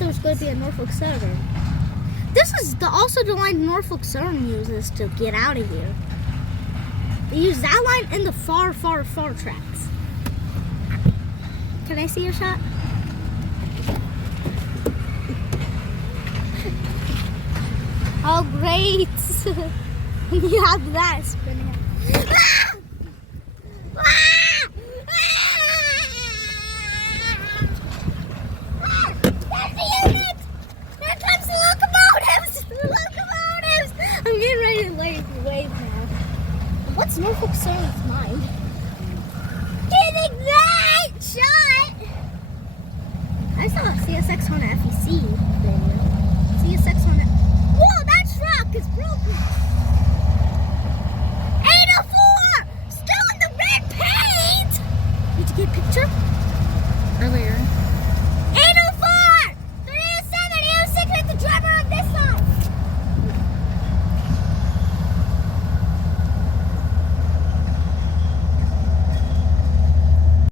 there was going to be a Norfolk Southern. This is also the line Norfolk Southern uses to get out of here. They use that line in the far, far, far tracks. Can I see your shot? Oh, great. You have that spinning. Ah! Ah! Ah! There's the unit! Here comes the locomotives! The locomotives! I'm getting ready to wave now. What's Norfolk Southern's mind? Getting that shot! I saw a CSX Honda FEC video. CSX Honda. Whoa, that truck is broken! 804! Still in the red paint! Did you get a picture? Earlier.